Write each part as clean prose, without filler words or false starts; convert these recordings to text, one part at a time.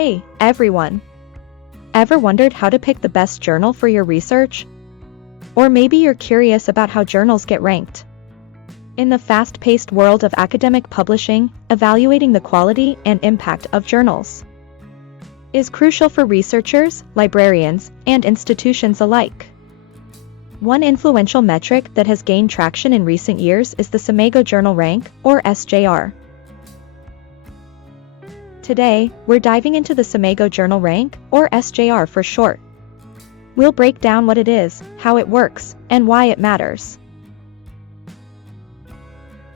Hey, everyone! Ever wondered how to pick the best journal for your research? Or maybe you're curious about how journals get ranked. In the fast-paced world of academic publishing, evaluating the quality and impact of journals is crucial for researchers, librarians, and institutions alike. One influential metric that has gained traction in recent years is the Scimago Journal Rank, or SJR. Today, we're diving into the Scimago Journal Rank, or SJR for short. We'll break down what it is, how it works, and why it matters.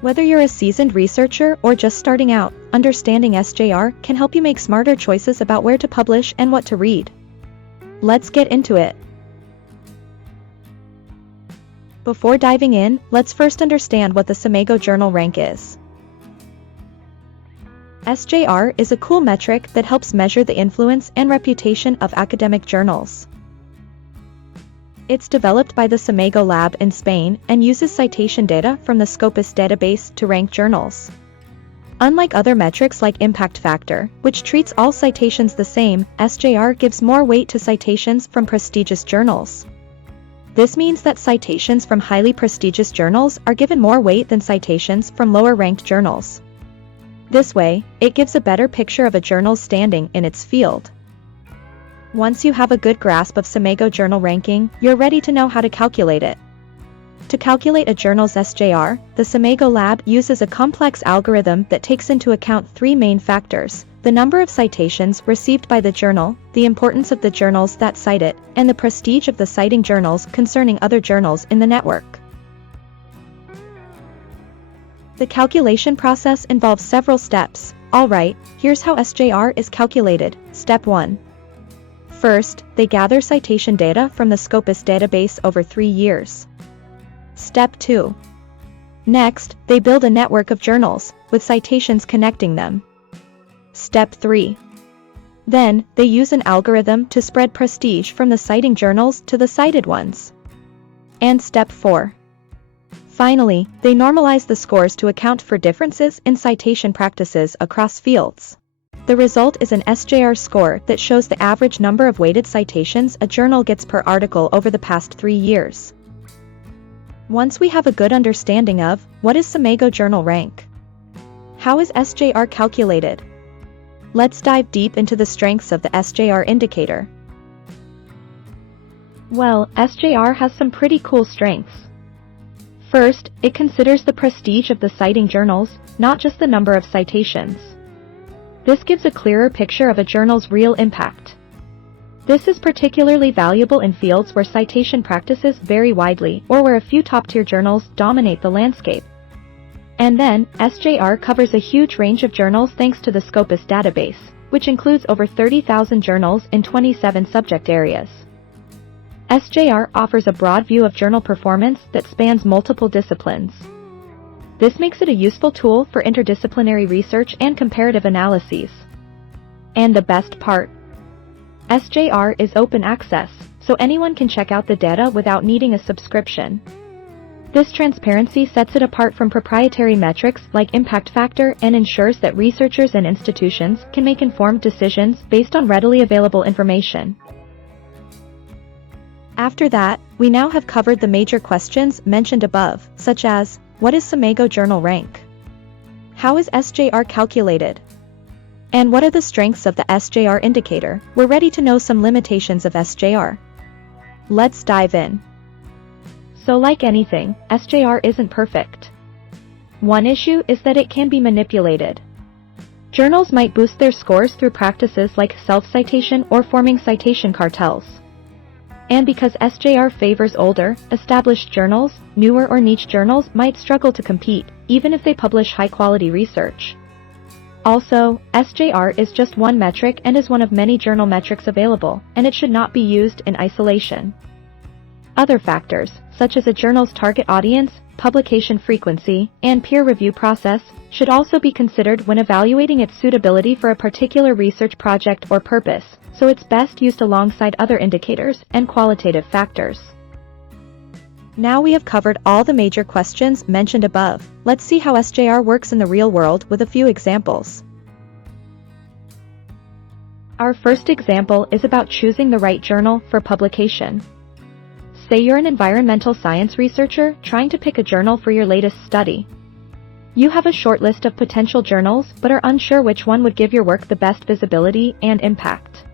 Whether you're a seasoned researcher or just starting out, understanding SJR can help you make smarter choices about where to publish and what to read. Let's get into it. Before diving in, let's first understand what the Scimago Journal Rank is. SJR is a cool metric that helps measure the influence and reputation of academic journals. It's developed by the Scimago Lab in Spain and uses citation data from the Scopus database to rank journals. Unlike other metrics like impact factor, which treats all citations the same, SJR gives more weight to citations from prestigious journals. This means that citations from highly prestigious journals are given more weight than citations from lower-ranked journals. This way, it gives a better picture of a journal's standing in its field. Once you have a good grasp of Scimago journal ranking, you're ready to know how to calculate it. To calculate a journal's SJR, the Scimago Lab uses a complex algorithm that takes into account three main factors: the number of citations received by the journal, the importance of the journals that cite it, and the prestige of the citing journals concerning other journals in the network. The calculation process involves several steps. Alright, here's how SJR is calculated. Step 1. First, they gather citation data from the Scopus database over 3 years. Step 2. Next, they build a network of journals, with citations connecting them. Step 3. Then, they use an algorithm to spread prestige from the citing journals to the cited ones. And Step 4. Finally, they normalize the scores to account for differences in citation practices across fields. The result is an SJR score that shows the average number of weighted citations a journal gets per article over the past 3 years. Once we have a good understanding of what is Scimago Journal Rank, how is SJR calculated, let's dive deep into the strengths of the SJR indicator. Well, SJR has some pretty cool strengths. First, it considers the prestige of the citing journals, not just the number of citations. This gives a clearer picture of a journal's real impact. This is particularly valuable in fields where citation practices vary widely or where a few top-tier journals dominate the landscape. And then, SJR covers a huge range of journals thanks to the Scopus database, which includes over 30,000 journals in 27 subject areas. SJR offers a broad view of journal performance that spans multiple disciplines. This makes it a useful tool for interdisciplinary research and comparative analyses. And the best part? SJR is open access, so anyone can check out the data without needing a subscription. This transparency sets it apart from proprietary metrics like impact factor and ensures that researchers and institutions can make informed decisions based on readily available information. After that, we now have covered the major questions mentioned above, such as, what is Scimago Journal Rank? How is SJR calculated? And what are the strengths of the SJR indicator? We're ready to know some limitations of SJR. Let's dive in. So like anything, SJR isn't perfect. One issue is that it can be manipulated. Journals might boost their scores through practices like self-citation or forming citation cartels. And because SJR favors older, established journals, newer or niche journals might struggle to compete, even if they publish high-quality research. Also, SJR is just one metric and is one of many journal metrics available, and it should not be used in isolation. Other factors, such as a journal's target audience, publication frequency, and peer review process, should also be considered when evaluating its suitability for a particular research project or purpose, so it's best used alongside other indicators and qualitative factors. Now we have covered all the major questions mentioned above. Let's see how SJR works in the real world with a few examples. Our first example is about choosing the right journal for publication. Say you're an environmental science researcher trying to pick a journal for your latest study. You have a short list of potential journals but are unsure which one would give your work the best visibility and impact.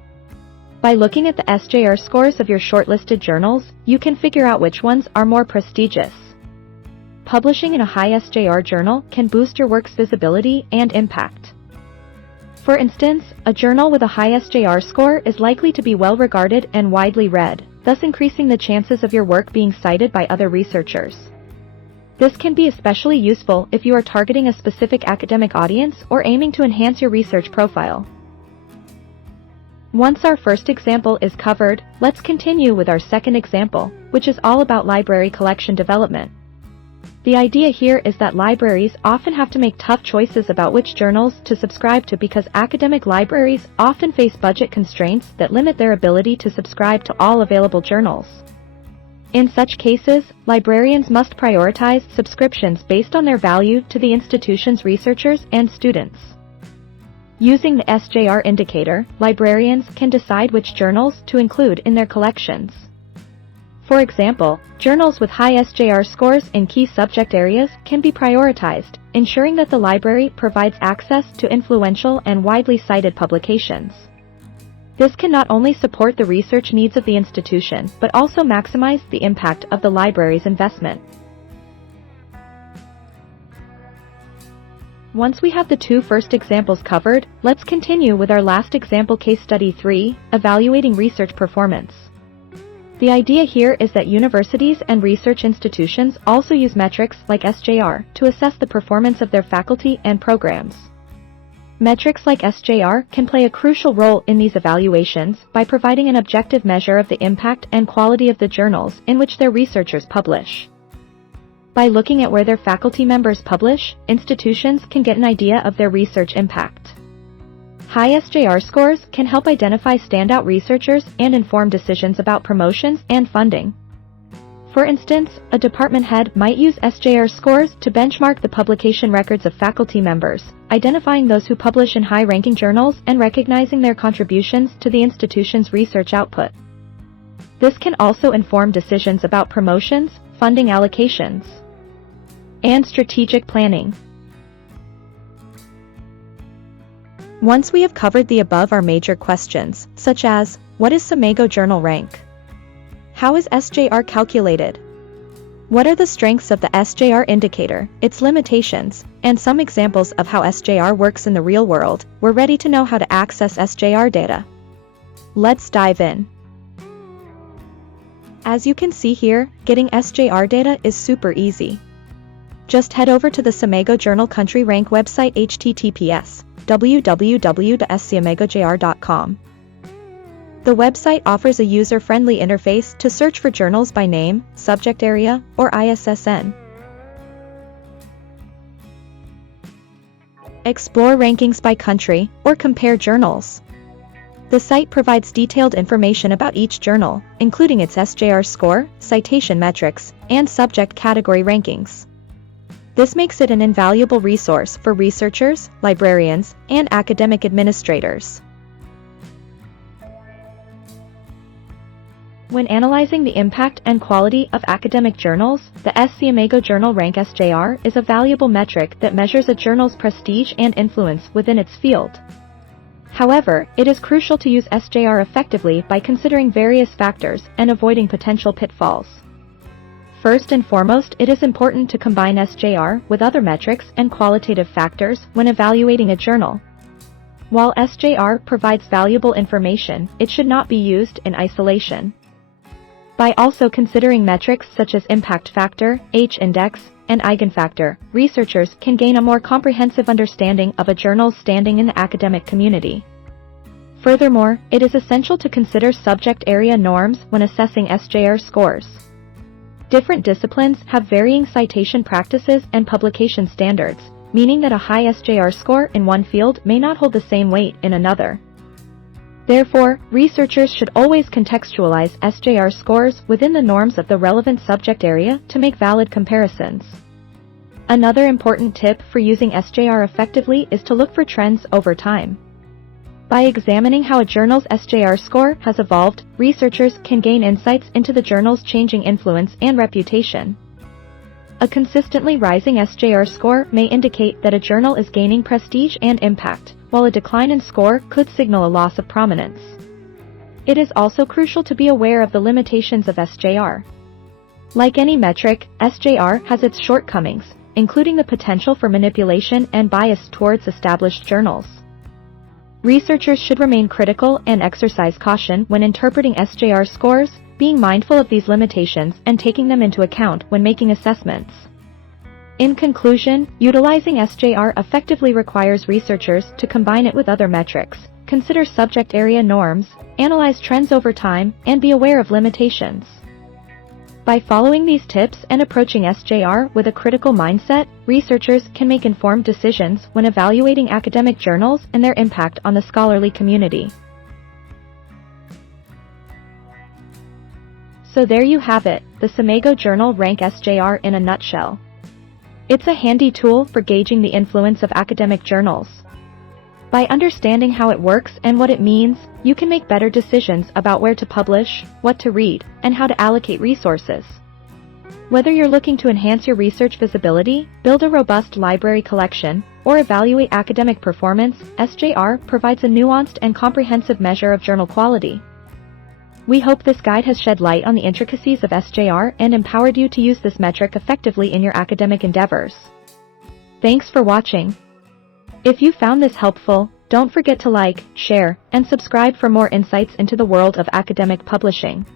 By looking at the SJR scores of your shortlisted journals, you can figure out which ones are more prestigious. Publishing in a high SJR journal can boost your work's visibility and impact. For instance, a journal with a high SJR score is likely to be well regarded and widely read, thus increasing the chances of your work being cited by other researchers. This can be especially useful if you are targeting a specific academic audience or aiming to enhance your research profile. Once our first example is covered, let's continue with our second example, which is all about library collection development. The idea here is that libraries often have to make tough choices about which journals to subscribe to because academic libraries often face budget constraints that limit their ability to subscribe to all available journals. In such cases, librarians must prioritize subscriptions based on their value to the institution's researchers and students. Using the SJR indicator, librarians can decide which journals to include in their collections. For example, journals with high SJR scores in key subject areas can be prioritized, ensuring that the library provides access to influential and widely cited publications. This can not only support the research needs of the institution, but also maximize the impact of the library's investment. Once we have the two first examples covered, let's continue with our last example case study 3, evaluating research performance. The idea here is that universities and research institutions also use metrics like SJR to assess the performance of their faculty and programs. Metrics like SJR can play a crucial role in these evaluations by providing an objective measure of the impact and quality of the journals in which their researchers publish. By looking at where their faculty members publish, institutions can get an idea of their research impact. High SJR scores can help identify standout researchers and inform decisions about promotions and funding. For instance, a department head might use SJR scores to benchmark the publication records of faculty members, identifying those who publish in high-ranking journals and recognizing their contributions to the institution's research output. This can also inform decisions about promotions, funding allocations, and strategic planning. Once we have covered the above our major questions, such as, what is Scimago Journal Rank? How is SJR calculated? What are the strengths of the SJR indicator, its limitations, and some examples of how SJR works in the real world, we're ready to know how to access SJR data. Let's dive in. As you can see here, getting SJR data is super easy. Just head over to the Scimago Journal Country Rank website https://www.scimagojr.com. The website offers a user-friendly interface to search for journals by name, subject area, or ISSN. Explore rankings by country, or compare journals. The site provides detailed information about each journal, including its SJR score, citation metrics, and subject category rankings. This makes it an invaluable resource for researchers, librarians, and academic administrators. When analyzing the impact and quality of academic journals, the Scimago Journal Rank SJR is a valuable metric that measures a journal's prestige and influence within its field. However, it is crucial to use SJR effectively by considering various factors and avoiding potential pitfalls. First and foremost, it is important to combine SJR with other metrics and qualitative factors when evaluating a journal. While SJR provides valuable information, it should not be used in isolation. By also considering metrics such as impact factor, H-index, and eigenfactor, researchers can gain a more comprehensive understanding of a journal's standing in the academic community. Furthermore, it is essential to consider subject area norms when assessing SJR scores. Different disciplines have varying citation practices and publication standards, meaning that a high SJR score in one field may not hold the same weight in another. Therefore, researchers should always contextualize SJR scores within the norms of the relevant subject area to make valid comparisons. Another important tip for using SJR effectively is to look for trends over time. By examining how a journal's SJR score has evolved, researchers can gain insights into the journal's changing influence and reputation. A consistently rising SJR score may indicate that a journal is gaining prestige and impact, while a decline in score could signal a loss of prominence. It is also crucial to be aware of the limitations of SJR. Like any metric, SJR has its shortcomings, including the potential for manipulation and bias towards established journals. Researchers should remain critical and exercise caution when interpreting SJR scores, being mindful of these limitations and taking them into account when making assessments. In conclusion, utilizing SJR effectively requires researchers to combine it with other metrics, consider subject area norms, analyze trends over time, and be aware of limitations. By following these tips and approaching SJR with a critical mindset, researchers can make informed decisions when evaluating academic journals and their impact on the scholarly community. So there you have it, the Scimago Journal Rank SJR in a nutshell. It's a handy tool for gauging the influence of academic journals. By understanding how it works and what it means, you can make better decisions about where to publish, what to read, and how to allocate resources. Whether you're looking to enhance your research visibility, build a robust library collection, or evaluate academic performance, SJR provides a nuanced and comprehensive measure of journal quality. We hope this guide has shed light on the intricacies of SJR and empowered you to use this metric effectively in your academic endeavors. Thanks for watching. If you found this helpful, don't forget to like, share, and subscribe for more insights into the world of academic publishing.